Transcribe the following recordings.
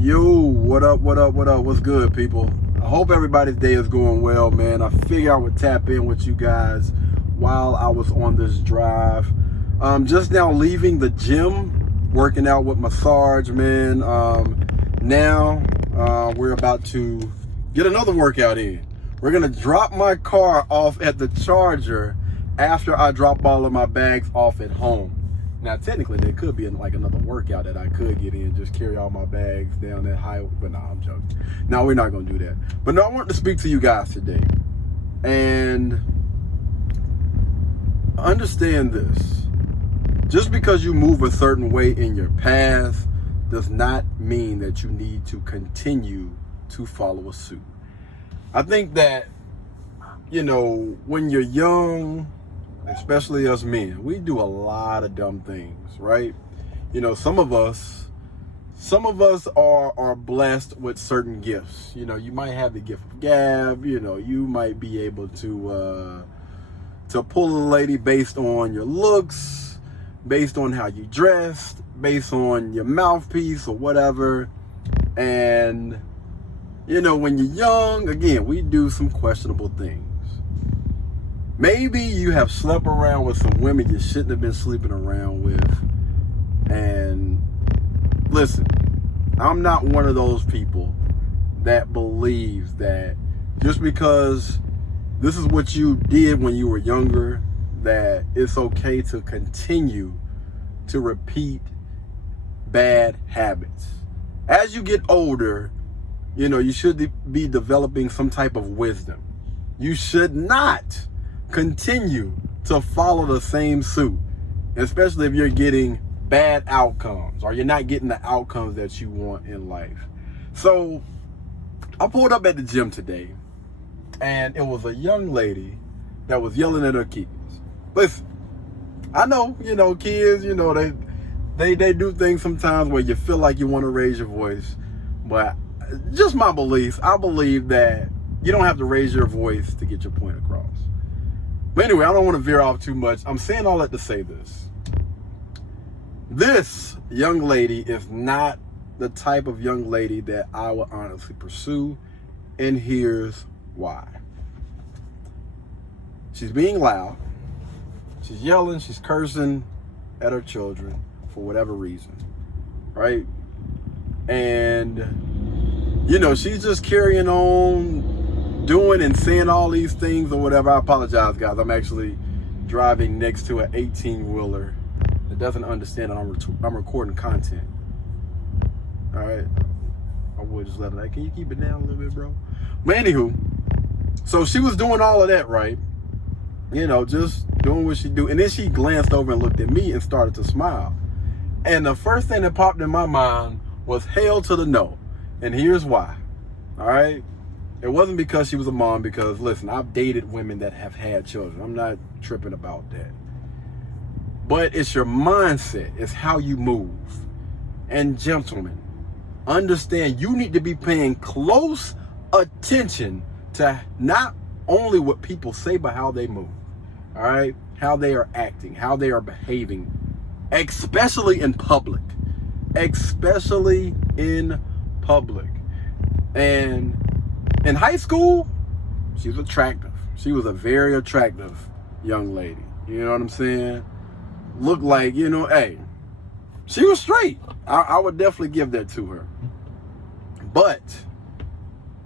Yo, what up, what up, what up? What's good, people? I hope everybody's day is going well, man. I figured I would tap in with you guys while I was on this drive. Just now leaving the gym, working out with my Sarge, man. Now we're about to get another workout in. We're gonna drop my car off at the charger after I drop all of my bags off at home. Now, technically, there could be like another workout that I could get in, just carry all my bags down that highway. But no, I'm joking. No, we're not going to do that. But no, I wanted to speak to you guys today. And understand this. Just because you move a certain way in your path does not mean that you need to continue to follow a suit. I think that, when you're young, especially us men, we do a lot of dumb things, right? Some of us are blessed with certain gifts. You might have the gift of gab. You might be able to pull a lady based on your looks, based on how you dressed, based on your mouthpiece or whatever. And when you're young, again, we do some questionable things. Maybe you have slept around with some women you shouldn't have been sleeping around with. And listen, I'm not one of those people that believes that just because this is what you did when you were younger, that it's okay to continue to repeat bad habits. As you get older, you should be developing some type of wisdom. You should not continue to follow the same suit, especially if you're getting bad outcomes or you're not getting the outcomes that you want in life. So I pulled up at the gym today and it was a young lady that was yelling at her kids. Listen, I know, kids, they do things sometimes where you feel like you want to raise your voice, but just my beliefs, I believe that you don't have to raise your voice to get your point across. But anyway, I don't want to veer off too much. I'm saying all that to say this. This young lady is not the type of young lady that I would honestly pursue, and here's why. She's being loud. She's yelling. She's cursing at her children for whatever reason, right? And, she's just carrying on doing and saying all these things or whatever. I apologize, guys. I'm actually driving next to an 18-wheeler that doesn't understand that I'm recording content. All right, I would just let it. Can you keep it down a little bit, bro? But anywho, so she was doing all of that, right? Just doing what she do, and then she glanced over and looked at me and started to smile. And the first thing that popped in my mind was hell to the no, and here's why. All right. It wasn't because she was a mom, because listen, I've dated women that have had children. I'm not tripping about that. But it's your mindset. It's how you move. And gentlemen, understand you need to be paying close attention to not only what people say, but how they move. All right? How they are acting, how they are behaving, especially in public. Especially in public. And in high school, she was attractive. She was a very attractive young lady. You know what I'm saying? Looked like, hey, she was straight. I would definitely give that to her. But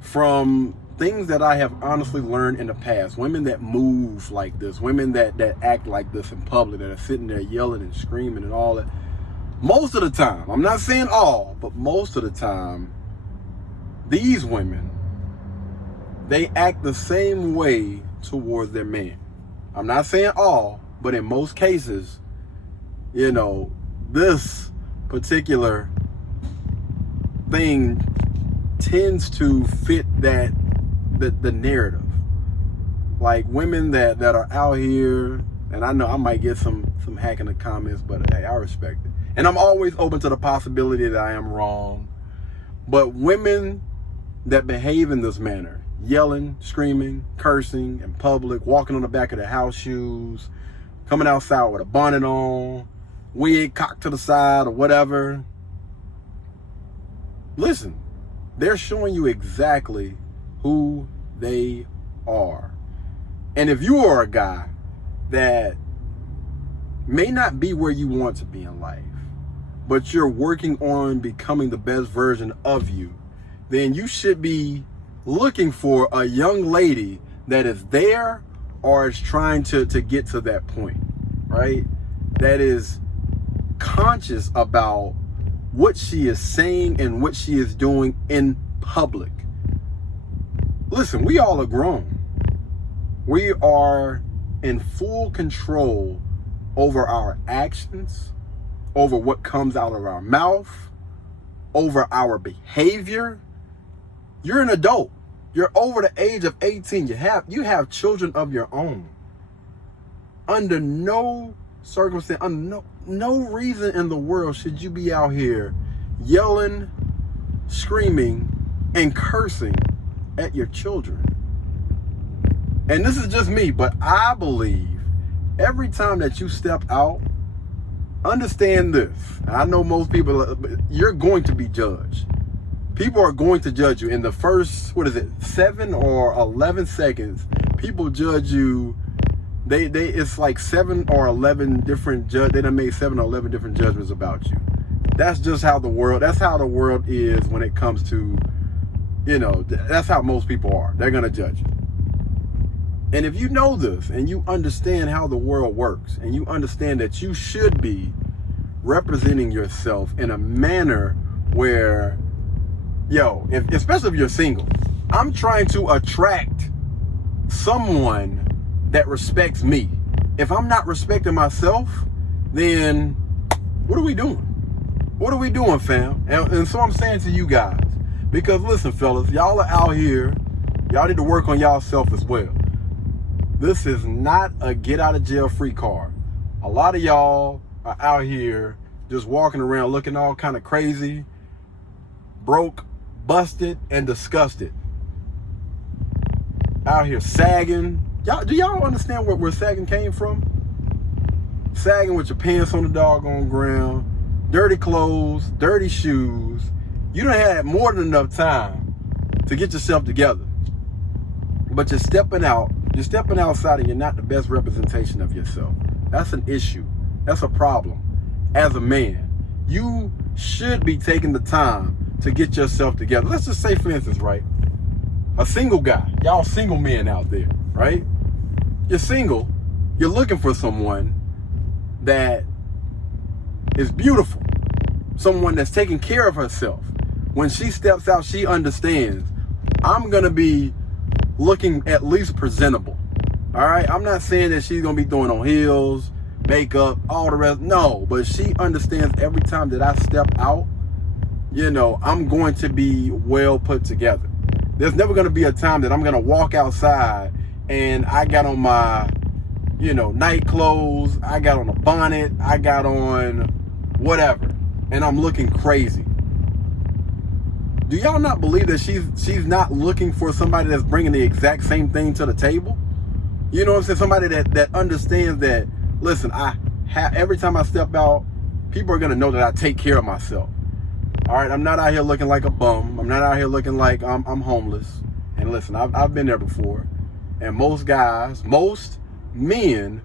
from things that I have honestly learned in the past, women that move like this, women that act like this in public, that are sitting there yelling and screaming and all that, most of the time, I'm not saying all, but most of the time, these women, they act the same way towards their man. I'm not saying all, but in most cases, this particular thing tends to fit the narrative. Like women that are out here, and I know I might get some hack in the comments, but hey, I respect it. And I'm always open to the possibility that I am wrong. But women that behave in this manner, yelling, screaming, cursing in public, walking on the back of their house shoes, coming outside with a bonnet on, wig cocked to the side or whatever, listen, they're showing you exactly who they are. And if you are a guy that may not be where you want to be in life, but you're working on becoming the best version of you, then you should be looking for a young lady that is there or is trying to get to that point, right? That is conscious about what she is saying and what she is doing in public. Listen, we all are grown. We are in full control over our actions, over what comes out of our mouth, over our behavior. You're an adult. You're over the age of 18. You have children of your own. Under no circumstance, under no reason in the world should you be out here yelling, screaming, and cursing at your children. And this is just me, but I believe every time that you step out, understand this. I know most people, you're going to be judged. People are going to judge you in the first, 7 or 11 seconds. People judge you. It's like 7 or 11 different they done made 7 or 11 different judgments about you. That's just how the world is when it comes to, that's how most people are. They're going to judge you. And if you know this and you understand how the world works and you understand that you should be representing yourself in a manner where, especially if you're single, I'm trying to attract someone that respects me. If I'm not respecting myself, then what are we doing? What are we doing, fam? And so I'm saying to you guys, because listen, fellas, y'all are out here, y'all need to work on y'all self as well. This is not a get out of jail free card. A lot of y'all are out here just walking around looking all kind of crazy, broke, busted, and disgusted. Out here sagging. Do y'all understand where sagging came from? Sagging with your pants on the doggone ground, dirty clothes, dirty shoes. You done had more than enough time to get yourself together. But you're stepping outside and you're not the best representation of yourself. That's an issue. That's a problem. As a man, you should be taking the time to get yourself together. Let's just say, for instance, right? A single guy, y'all single men out there, right? You're single, you're looking for someone that is beautiful, someone that's taking care of herself. When she steps out, she understands, I'm gonna be looking at least presentable. All right, I'm not saying that she's gonna be throwing on heels, makeup, all the rest. No, but she understands every time that I step out, I'm going to be well put together. There's never gonna be a time that I'm gonna walk outside and I got on my, night clothes, I got on a bonnet, I got on whatever, and I'm looking crazy. Do y'all not believe that she's not looking for somebody that's bringing the exact same thing to the table? You know what I'm saying? Somebody that understands that, listen, every time I step out, people are going to know that I take care of myself. All right, I'm not out here looking like a bum. I'm not out here looking like I'm homeless. And listen, I've been there before. And most men,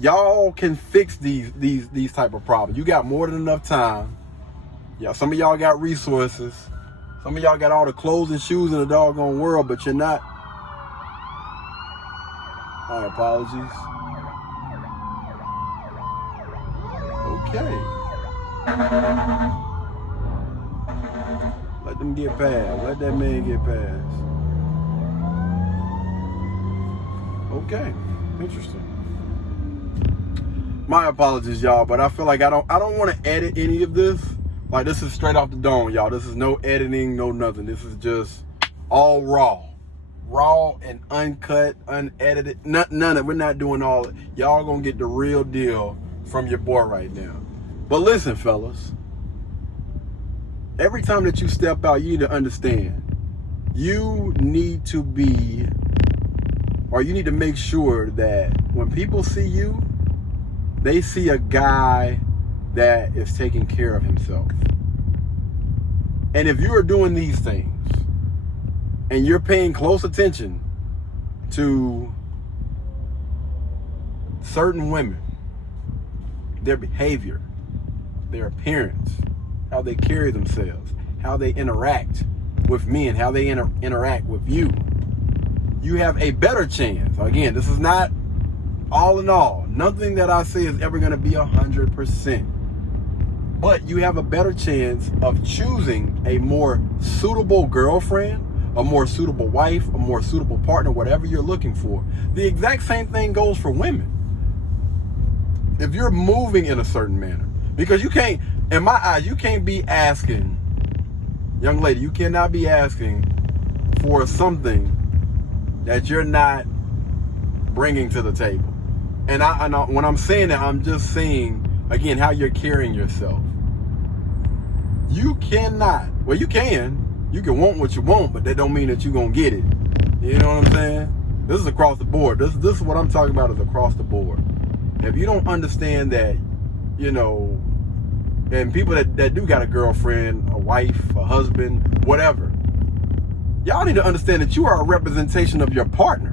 y'all can fix these type of problems. You got more than enough time. Yeah, some of y'all got resources. Some of y'all got all the clothes and shoes in the doggone world, but you're not. My apologies. Okay. Let them get past. Let that man get past. Okay. Interesting. My apologies, y'all, but I feel like I don't want to edit any of this. Like, this is straight off the dome, y'all. This is no editing, no nothing. This is just all raw and uncut, unedited. None of it. We're not doing all it. Y'all gonna get the real deal from your boy right now. But listen, fellas, every time that you step out, you need to understand, you need to make sure that when people see you, they see a guy that is taking care of himself. And if you are doing these things and you're paying close attention to certain women, their behavior, their appearance, how they carry themselves, how they interact with men, how they interact with you, you have a better chance. Again, this is not all in all. Nothing that I say is ever going to be 100%. But you have a better chance of choosing a more suitable girlfriend, a more suitable wife, a more suitable partner, whatever you're looking for. The exact same thing goes for women. If you're moving in a certain manner, because you can't, in my eyes, you can't be asking, young lady, you cannot be asking for something that you're not bringing to the table. And when I'm saying that, I'm just saying, again, how you're carrying yourself. You cannot, well, you can want what you want, but that don't mean that you're going to get it. You know what I'm saying? This is across the board. This is what I'm talking about, is across the board. If you don't understand that, you know, and people that do got a girlfriend, a wife, a husband, whatever, y'all need to understand that you are a representation of your partner.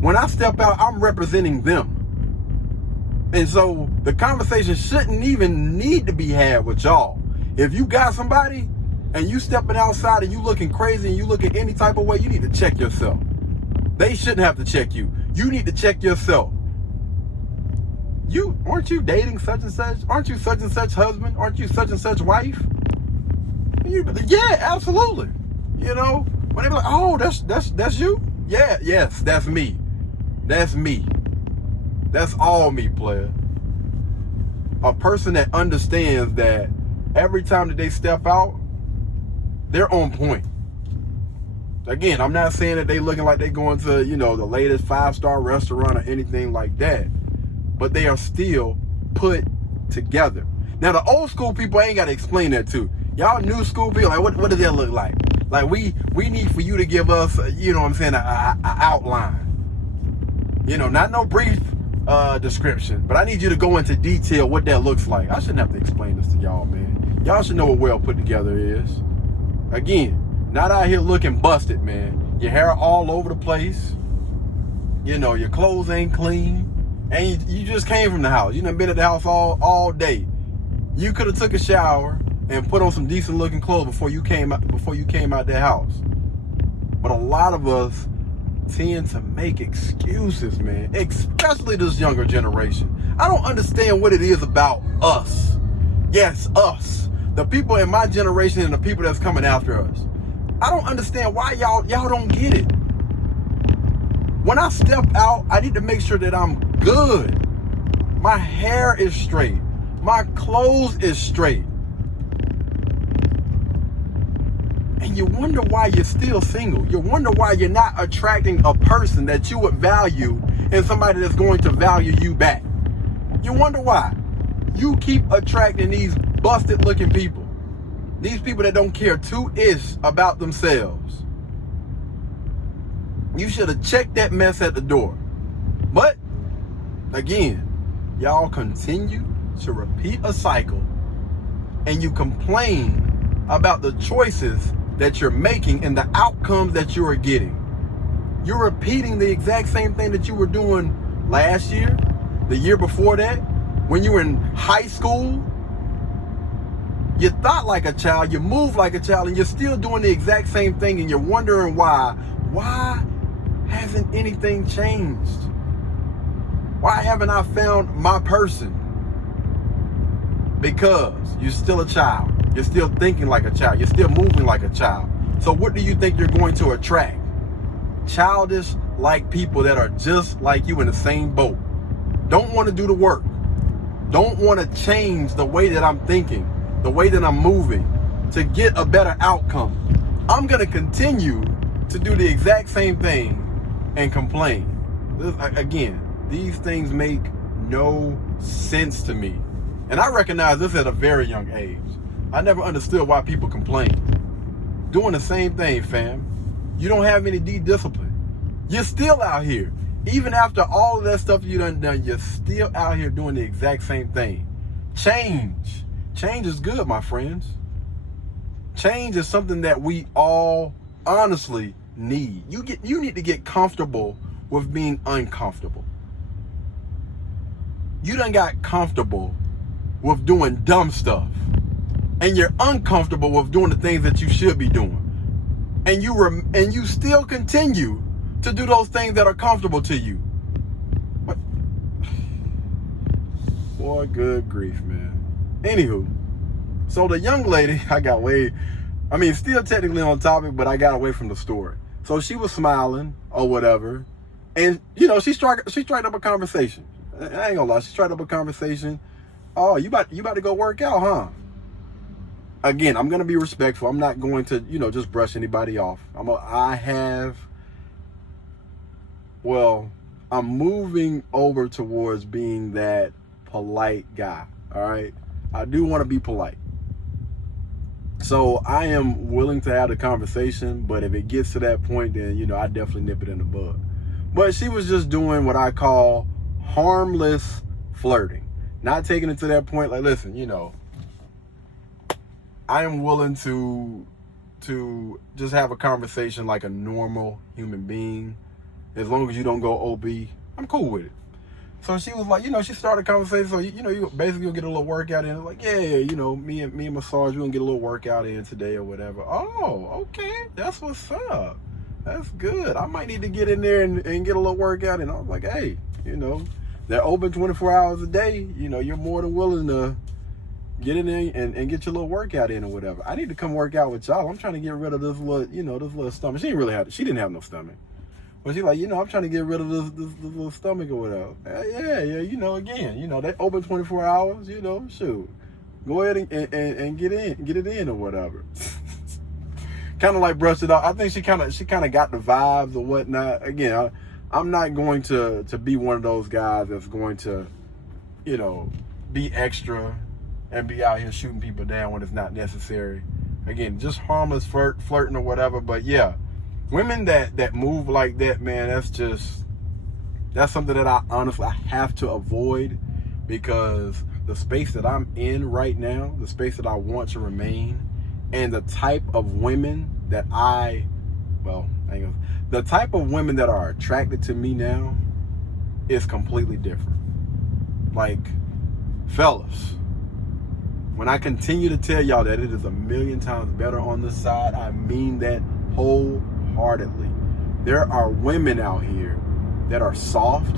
When I step out, I'm representing them. And so the conversation shouldn't even need to be had with y'all. If you got somebody and you stepping outside and you looking crazy and you looking any type of way, you need to check yourself. They shouldn't have to check you. You need to check yourself. Aren't you dating such and such? Aren't you such and such husband? Aren't you such and such wife? Yeah, absolutely. You know, when they be like, oh, that's you? Yeah, yes, that's me. That's me. That's all me, player. A person that understands that every time that they step out, they're on point. Again, I'm not saying that they looking like they going to, you know, the latest 5-star restaurant or anything like that, but they are still put together. Now, the old school people, I ain't got to explain that to. Y'all new school people, like, what does that look like? Like, we need for you to give us, you know what I'm saying, a outline. You know, not no brief description, but I need you to go into detail what that looks like. I shouldn't have to explain this to y'all, man. Y'all should know what well put together is. Again, not out here looking busted, man. Your hair all over the place. You know, your clothes ain't clean. And you just came from the house. You done been at the house all day. You could have took a shower and put on some decent looking clothes before you came out that house. But a lot of us tend to make excuses, man, especially this younger generation. I don't understand what it is about us. Yes, us. The people in my generation and the people that's coming after us. I don't understand why y'all don't get it. When I step out, I need to make sure that I'm good. My hair is straight. My clothes is straight. And you wonder why you're still single. You wonder why you're not attracting a person that you would value and somebody that's going to value you back. You wonder why. You keep attracting these busted looking people. These people that don't care two-ish about themselves. You should have checked that mess at the door. But, again, y'all continue to repeat a cycle and you complain about the choices that you're making and the outcomes that you are getting. You're repeating the exact same thing that you were doing last year, the year before that, when you were in high school. You thought like a child, you moved like a child, and you're still doing the exact same thing, and you're wondering why. Why hasn't anything changed? Why haven't I found my person? Because you're still a child. You're still thinking like a child. You're still moving like a child. So what do you think you're going to attract? Childish like people that are just like you in the same boat. Don't want to do the work. Don't want to change the way that I'm thinking, the way that I'm moving to get a better outcome. I'm going to continue to do the exact same thing and complain. Again, these things make no sense to me. And I recognize this at a very young age. I never understood why people complain. Doing the same thing, fam. You don't have any discipline. You're still out here. Even after all of that stuff you done, you're still out here doing the exact same thing. Change is good, my friends. change is something that we all honestly need. You need to get comfortable with being uncomfortable. You done got comfortable with doing dumb stuff, and you're uncomfortable with doing the things that you should be doing, and you still continue to do those things that are comfortable to you. What? Boy, good grief, man. Anywho, so the young lady, still technically on topic, but I got away from the story. So she was smiling or whatever, and she struck up a conversation. I ain't gonna lie, she struck up a conversation. Oh, you about to go work out, huh? Again, I'm gonna be respectful. I'm not going to, just brush anybody off. I'm moving over towards being that polite guy. All right, I do want to be polite. So I am willing to have a conversation, but if it gets to that point, then, I definitely nip it in the bud. But she was just doing what I call harmless flirting. Not taking it to that point, like, listen, I am willing to just have a conversation like a normal human being. As long as you don't go OB, I'm cool with it. So she was like, she started a conversation. So, you basically gonna get a little workout in. Like, yeah, me and Massage, we're gonna get a little workout in today or whatever. Oh, okay. That's what's up. That's good. I might need to get in there and get a little workout in. I was like, hey, they're open 24 hours a day. You're more than willing to get in there and get your little workout in or whatever. I need to come work out with y'all. I'm trying to get rid of this little, this little stomach. She didn't have no stomach. But she's like, I'm trying to get rid of this little stomach or whatever. Yeah, again, they open 24 hours, shoot. Go ahead and get it in or whatever. Kind of like brushed it off. I think she kind of got the vibes or whatnot. Again, I'm not going to be one of those guys that's going to, be extra and be out here shooting people down when it's not necessary. Again, just harmless flirting or whatever. But yeah, women that move like that, man, that's something that I have to avoid, because the space that I'm in right now, the space that I want to remain, and the type of women that the type of women that are attracted to me now is completely different. Like, fellas, when I continue to tell y'all that it is a million times better on this side, I mean that wholeheartedly. There are women out here that are soft.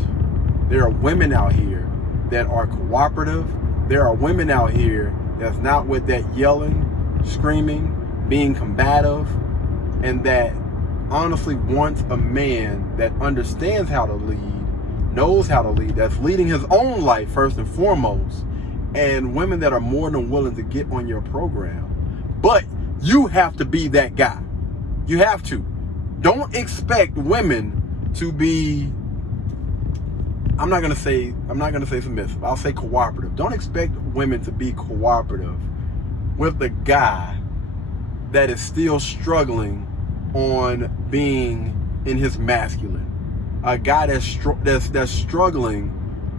There are women out here that are cooperative. There are women out here that's not with that yelling, screaming, being combative, and that honestly wants a man that understands how to lead, knows how to lead, that's leading his own life first and foremost, and women that are more than willing to get on your program. But you have to be that guy. You have to. Don't expect women to be, I'm not gonna say submissive. I'll say cooperative. Don't expect women to be cooperative with the guy that is still struggling on being in his masculine. A guy that's struggling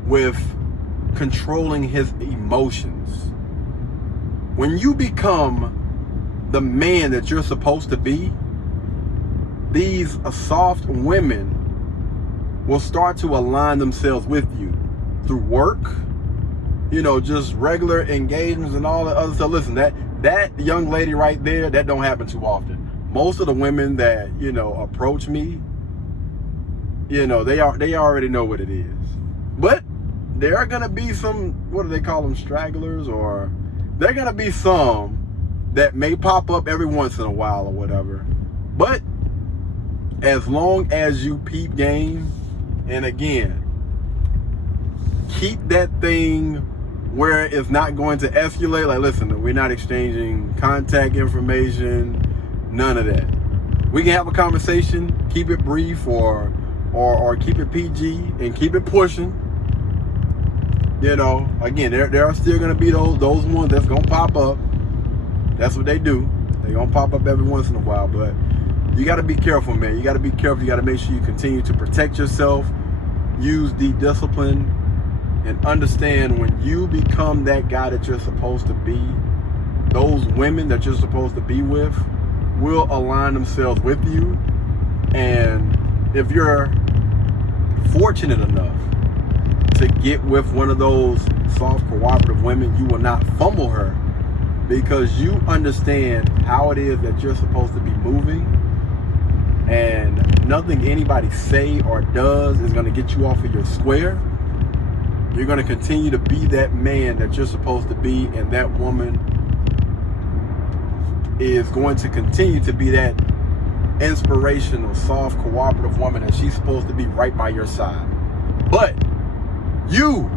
with controlling his emotions. When you become the man that you're supposed to be, these soft women will start to align themselves with you through work, just regular engagements and all the other stuff. Listen, that young lady right there, that don't happen too often. Most of the women that, approach me, they already know what it is. But there are going to be some, what do they call them, stragglers, or there are going to be some that may pop up every once in a while or whatever. But as long as you peep game, and again, keep that thing where it's not going to escalate. Like, listen, we're not exchanging contact information, none of that. We can have a conversation, keep it brief, or keep it PG and keep it pushing. Again, there are still gonna be those ones that's gonna pop up. That's what they do. They're gonna pop up every once in a while, but you gotta be careful, man. You gotta be careful. You gotta make sure you continue to protect yourself, use the discipline, and understand when you become that guy that you're supposed to be, those women that you're supposed to be with will align themselves with you. And if you're fortunate enough to get with one of those soft, cooperative women, you will not fumble her, because you understand how it is that you're supposed to be moving, and nothing anybody say or does is going to get you off of your square. You're going to continue to be that man that you're supposed to be, and that woman is going to continue to be that inspirational, soft, cooperative woman that she's supposed to be right by your side. But you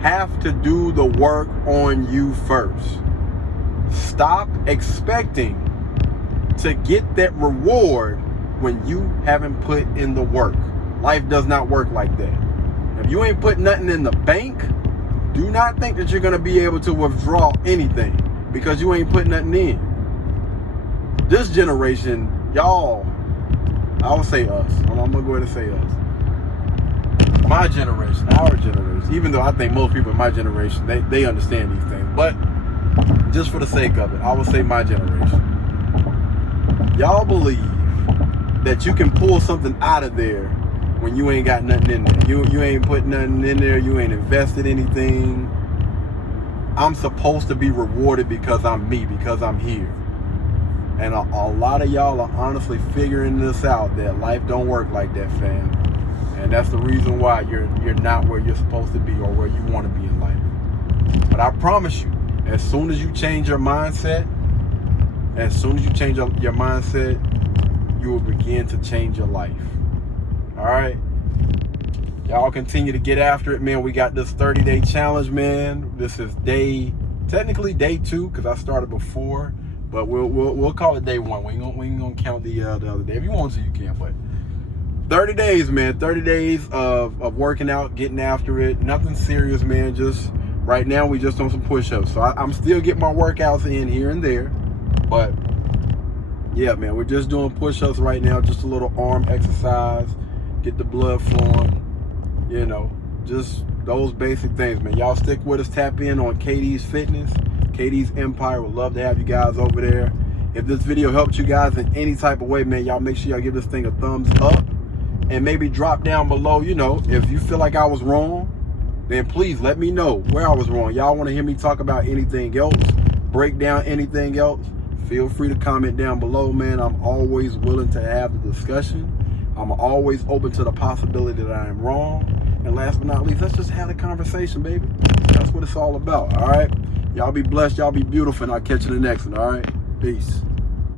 have to do the work on you first. Stop expecting to get that reward when you haven't put in the work. Life does not work like that. If you ain't put nothing in the bank, do not think that you're going to be able to withdraw anything, because you ain't put nothing in. This generation, y'all, I would say us. I'm going to go ahead and say us. My generation, our generation, even though I think most people in my generation, they understand these things. But just for the sake of it, I would say my generation. Y'all believe that you can pull something out of there when you ain't got nothing in there. You ain't put nothing in there. You ain't invested anything. I'm supposed to be rewarded because I'm me, because I'm here. And a lot of y'all are honestly figuring this out, that life don't work like that, fam. And that's the reason why you're not where you're supposed to be or where you want to be in life. But I promise you, as soon as you change your mindset, you will begin to change your life. All right? Y'all continue to get after it, man. We got this 30-day challenge, man. This is technically day 2, because I started before, but we'll call it day 1. We ain't gonna count the other day. If you want to, you can, but 30 days, man. 30 days of working out, getting after it. Nothing serious, man. Just right now, we just on some push-ups. So I'm still getting my workouts in here and there, but yeah, man, we're just doing push-ups right now. Just a little arm exercise, get the blood flowing. You know, just those basic things, man. Y'all stick with us. Tap in on KD's Fitness, KD's Empire. Would love to have you guys over there. If this video helped you guys in any type of way, man, y'all make sure y'all give this thing a thumbs up. And maybe drop down below, you know, if you feel like I was wrong, then please let me know where I was wrong. Y'all want to hear me talk about anything else, break down anything else, feel free to comment down below, man. I'm always willing to have the discussion. I'm always open to the possibility that I am wrong. And last but not least, let's just have a conversation, baby. That's what it's all about, all right? Y'all be blessed, y'all be beautiful, and I'll catch you in the next one, all right? Peace.